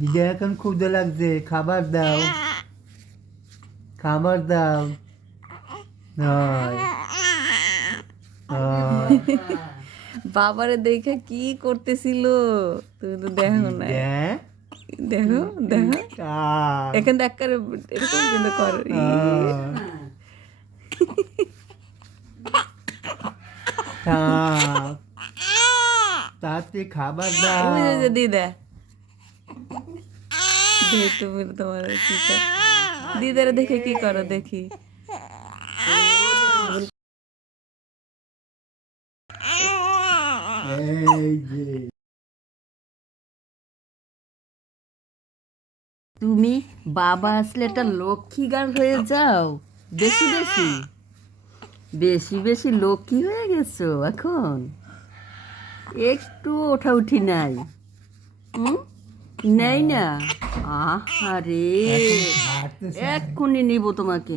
দিদা এখন ক্ষুদে লাগছে, খাবার দাও, খাবার দাও। নয় বাবারে দেখে কি করতেছিল তুমি তো দেখো না। দেখো দেখো এখানে দেখ করে এরকম কিন্তু করে তাতে খাবার দাও। দিদা তুমি তোমার কি কর, দিদারে দেখে কি করো দেখি। তুমি বাবা আসলে একটা লক্ষ্মী গার্ল হয়ে যাও, বেশি বেশি বেশি বেশি লক্ষ্মী হয়ে গেছো এখন, একটু ওঠা উঠি নাই। নেই না, আহারে এক্ষুনি নিব তোমাকে।